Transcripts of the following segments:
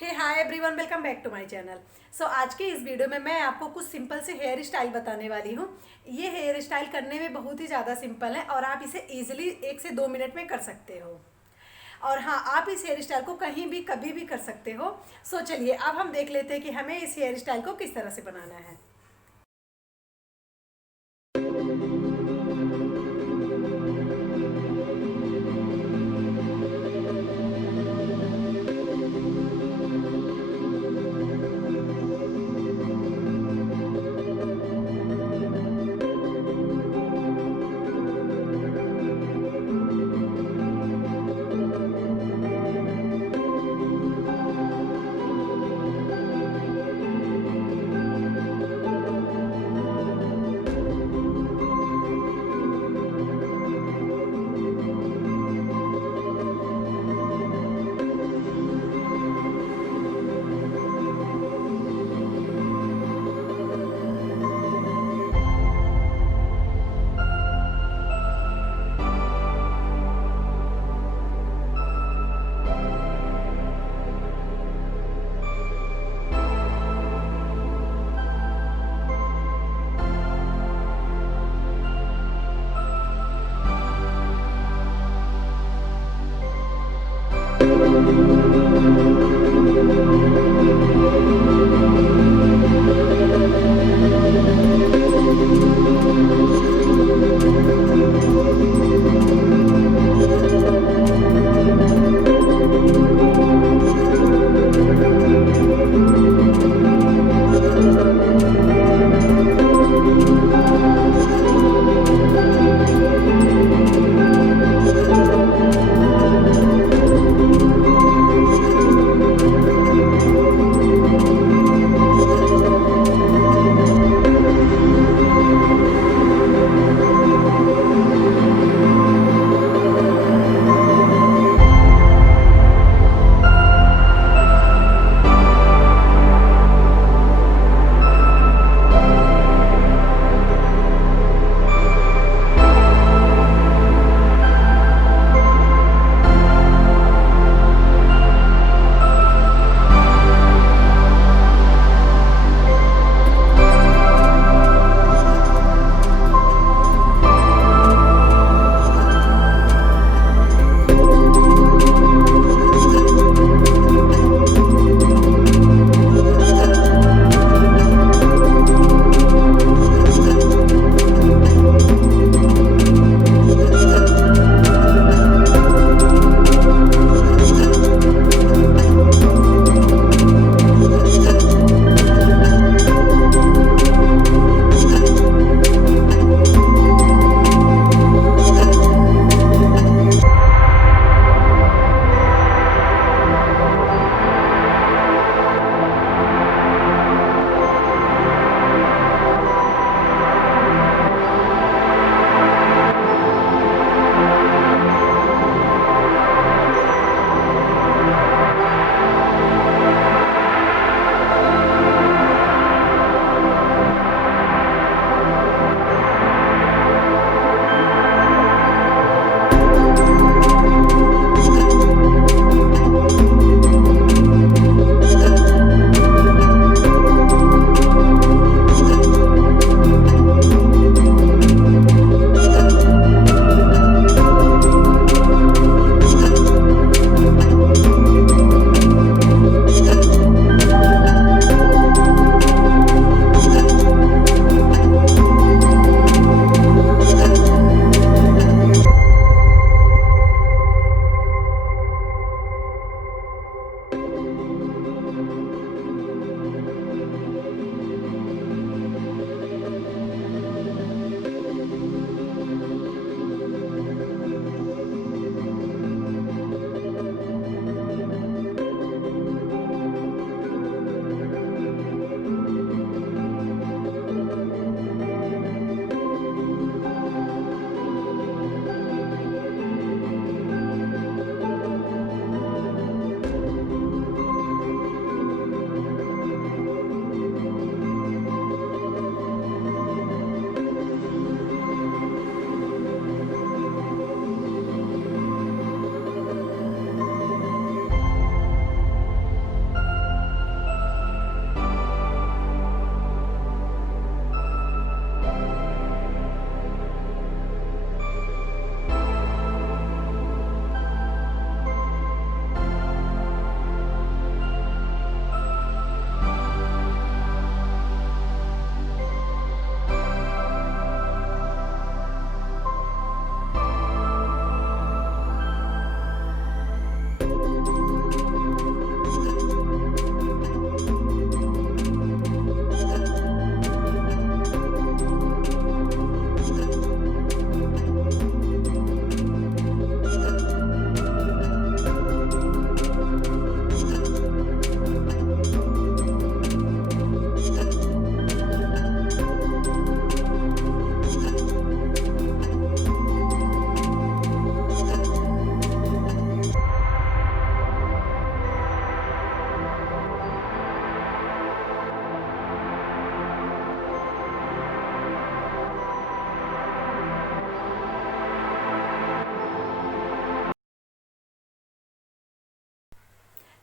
Hey hi everyone, welcome back to my channel. So आज के इस वीडियो में मैं आपको कुछ सिंपल से हेयर स्टाइल बताने वाली हूँ। ये हेयर स्टाइल करने में बहुत ही ज़्यादा सिंपल है और आप इसे इजीली 1 से 2 मिनट में कर सकते हो। और हाँ, आप इस हेयर स्टाइल को कहीं भी कभी भी कर सकते हो। सो चलिए अब हम देख लेते हैं कि हमें इस हेयर स्टाइल को किस तरह से बनाना है।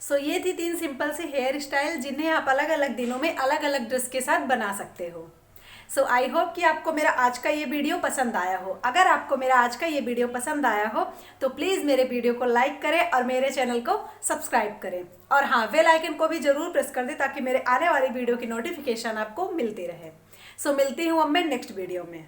सो ये थी 3 सिंपल से हेयर स्टाइल जिन्हें आप अलग अलग दिनों में अलग अलग ड्रेस के साथ बना सकते हो। सो आई होप कि आपको मेरा आज का ये वीडियो पसंद आया हो। अगर आपको मेरा आज का ये वीडियो पसंद आया हो तो प्लीज़ मेरे वीडियो को लाइक करें और मेरे चैनल को सब्सक्राइब करें, और हाँ, बेल आइकन को भी जरूर प्रेस कर दें ताकि मेरे आने वाली वीडियो की नोटिफिकेशन आपको मिलती रहे। सो मिलती हूँ अब मैं नेक्स्ट वीडियो में।